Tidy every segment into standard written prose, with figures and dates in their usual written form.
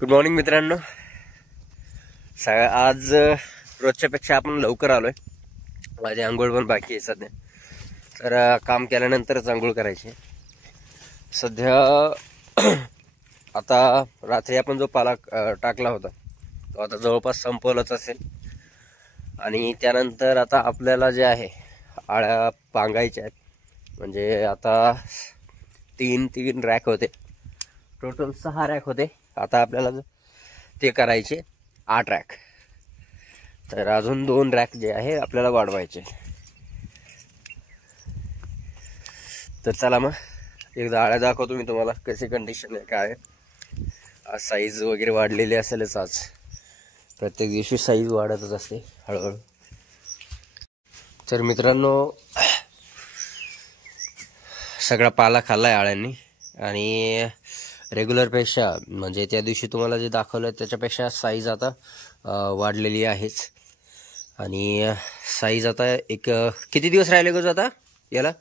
Good morning मित्रांनो. आज रोजच्यापेक्षा आपण लवकर आलोय. माझी आंघोळ पण बाकी आहे सध्या, तर काम केल्यानंतरच आंघोळ करायची. सध्या आता रात्री आपण जो पाला टाकला होता तो आता जवळपास संपवलाच असेल. आणि त्यानंतर आता आपल्याला जे आहे आळ्या पांगायच्या आहेत. म्हणजे आता तीन रॅक होते, टोटल 6 रॅक होते. आता आपल्याला ते करायचे 8 रॅक. तर अजून 2 रॅक जे आहे आपल्याला वाढवायचे. तर चला मग एकदा आळ्या दाखवतो मी तुम्हाला कशी कंडिशन आहे, काय आज साईज वगैरे वाढलेली असेलच. आज प्रत्येक दिवशी साईज वाढतच असते हळूहळू. तर मित्रांनो, सगळा पाला खाल्लाय आळ्यांनी आणि रेग्युलरपेक्षा म्हणजे त्या दिवशी तुम्हाला जे दाखवलं त्याच्यापेक्षा साईज आता वाढलेली आहेच. आणि साईज आता एक किती दिवस राहिले गो आता याला?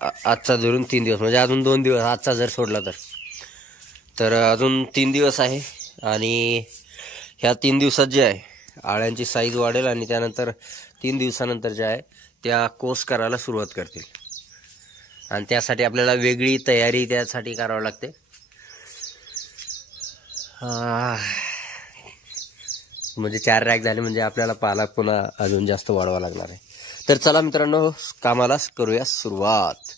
आजचा धरून 3 दिवस, म्हणजे अजून 2 दिवस. आजचा जर सोडला तर अजून 3 दिवस आहे. आणि ह्या 3 दिवसात जे आहे आळ्यांची साईज वाढेल आणि त्यानंतर 3 दिवसानंतर जे आहे त्या कोर्स करायला सुरुवात करतील. आणि त्यासाठी आपल्याला वेगळी तयारी त्यासाठी करावी लागते. म्हणजे 4 रॅक झाले म्हणजे आपल्याला पाला पुन्हा अजून जास्त वाढवा लागणार आहे. तर चला मित्रांनो, कामाला करूया सुरुवात.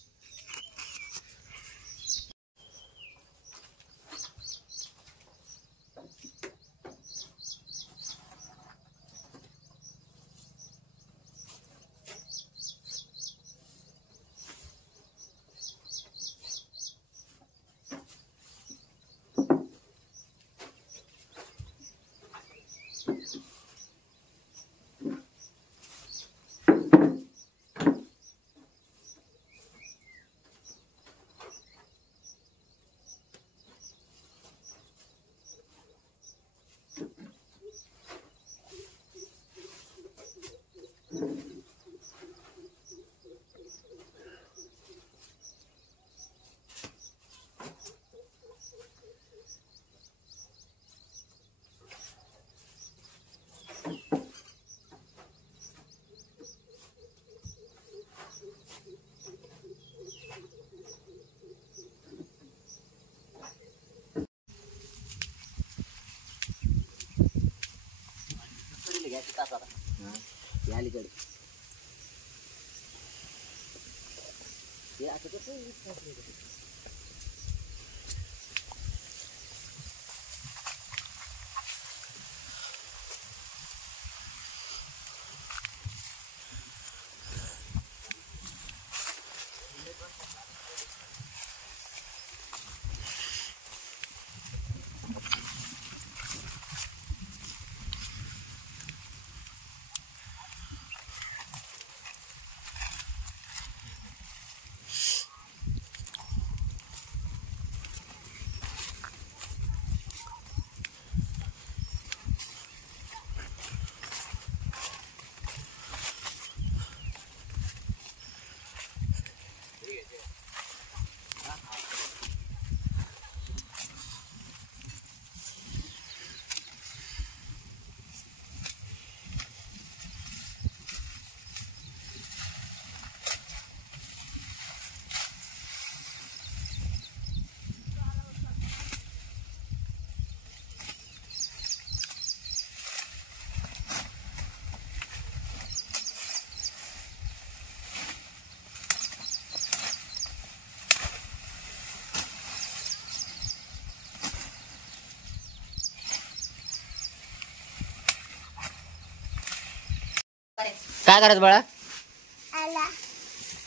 काय करायचं बाळा?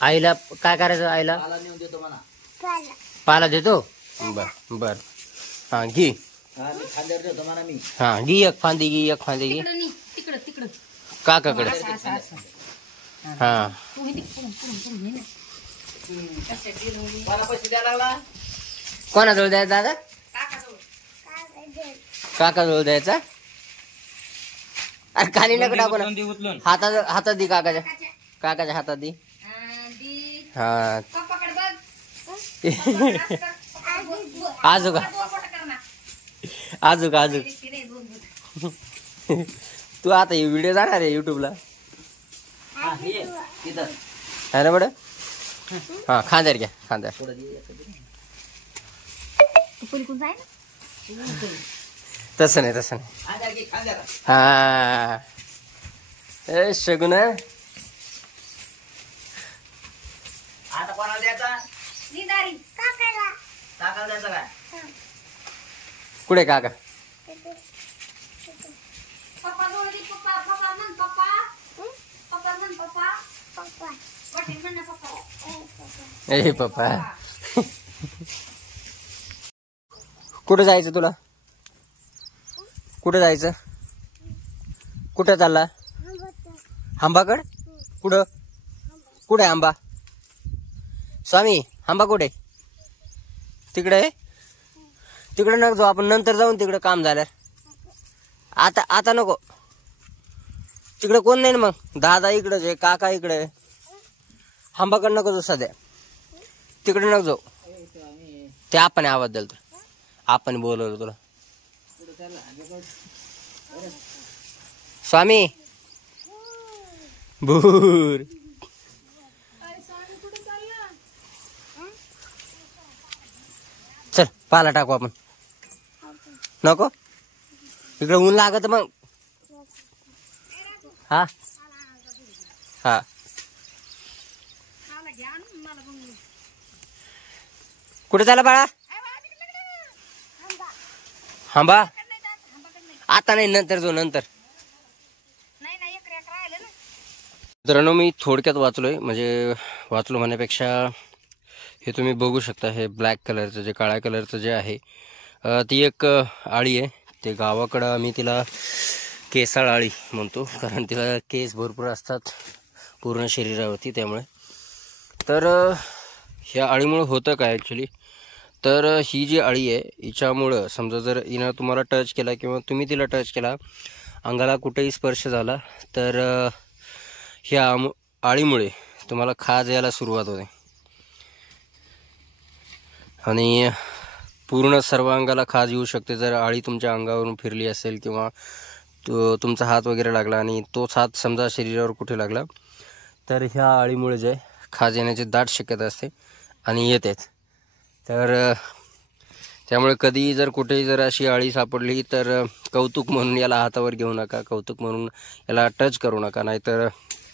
आईला काय करायचं? आईला पाला देतो. बर बर, हा घे. हा घे, एक फांदी घे, एक फांदी घे काकाकडे. हा कोणाजवळ द्यायचा दादा? काकाजवळ द्यायचा. अरे खाली नको टाकू ना, हातात दे. काकाच्या हातात दे. हा आजोबा आजूक तू आता हे व्हिडिओ जाणार आहे युट्यूबला है ना बडं. हा खांद्यावर घ्या खांद्यावर. तसं नाही हा ए शगुन आता कोणाला द्यायचा काकाला द्यायचा काय कुठे काका ए पप्पा कुठं जायचं तुला कुठं जायचं कुठं चालला आंबाकड कुठं कुठे आंबा स्वामी आंबा कुठे तिकडे तिकडे नको जाऊ आपण नंतर जाऊन तिकडे काम झाल्यावर आता नको तिकडे कोण नाही ना मग दादा इकडे जे काका इकडे आंबाकड नको जाऊ सध्या तिकडे नको जाऊ ते आपण आवाज द्याल तर आपण बोलवलं तुला स्वामी भूर चल पाला टाकू आपण नको इकडे ऊन लागत मग हा हा कुठे चालला बाळा आंबा आता नाही नंतर जो नंतर मित्रांनो मी थोडक्यात वाचलोय म्हणजे वाचलो म्हणण्यापेक्षा हे तुम्ही बघू शकता हे ब्लॅक कलरचं जे काळ्या कलरचं जे आहे ती एक आळी आहे. ते गावाकडं आम्ही तिला केसाळ आळी म्हणतो कारण तिला केस भरपूर असतात पूर्ण शरीरावरती त्यामुळे. तर ह्या आळीमुळे होतं काय ॲक्च्युली तर ही जी आळी आहे हिच्यामुळं समजा जर हिनं तुम्हाला टच केला किंवा तुम्ही तिला टच केला अंगाला कुठेही स्पर्श झाला तर ह्या आळीमुळे तुम्हाला खाज यायला सुरुवात होते आणि पूर्ण सर्व अंगाला खाज येऊ शकते जर आळी तुमच्या अंगावरून फिरली असेल किंवा तुमचा हात वगैरे लागला आणि तोच हात समजा शरीरावर कुठे लागला तर ह्या आळीमुळे जे खाज येण्याची दाट शक्यता असते आणि येतेच. तर त्यामुळे कधी जर कुठेही जर अशी आळी सापडली तर कौतुक म्हणून याला हातावर घेऊ नका कौतुक म्हणून याला टच करू नका नाहीतर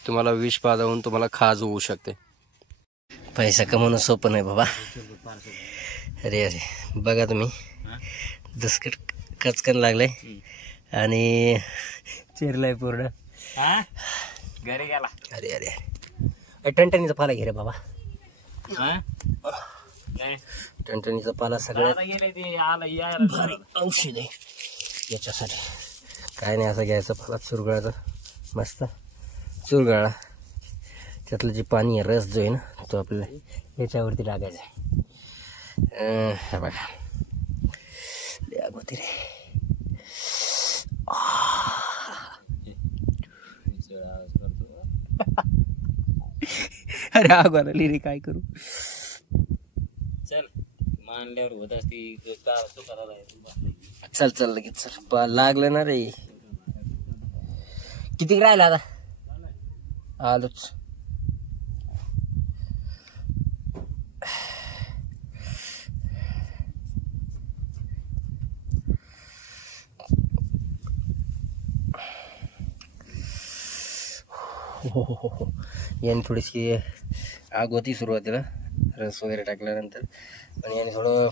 तुम्हाला विष पाजावून तुम्हाला खाज होऊ शकते. पैसा कमवणं सोपं नाही बाबा. अरे अरे बघा तुम्ही दसकट कचकन लागलंय आणि चिरलाय पूर्ण घरी गेला. अरे अरे टणटणीचा पाला घे रे बाबा. टणटणीचा पाला सगळ्यात भारी औषध आहे याच्यासाठी. काय नाही असं घ्यायचं पाला चुरगळाचा मस्त चुरगळा त्यातलं जे पाणी आहे रस जो आहे ना तो आपल्याला याच्यावरती लागायचा आहे. बघा आग होती रे. अरे आग आली रे काय करू. चल मानल्यावर होत असती चल चल लगेच चल लागलं ना रे. किती राहिला आता आलोच. हो याने थोडीशी आग होती सुरुवातीला रस वगैरे टाकल्यानंतर पण याने थोडं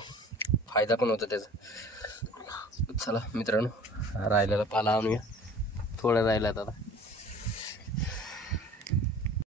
फायदा पण होता त्याचा. चला मित्रांनो राहिलेला पाला आणूया थोडं राहिला आता.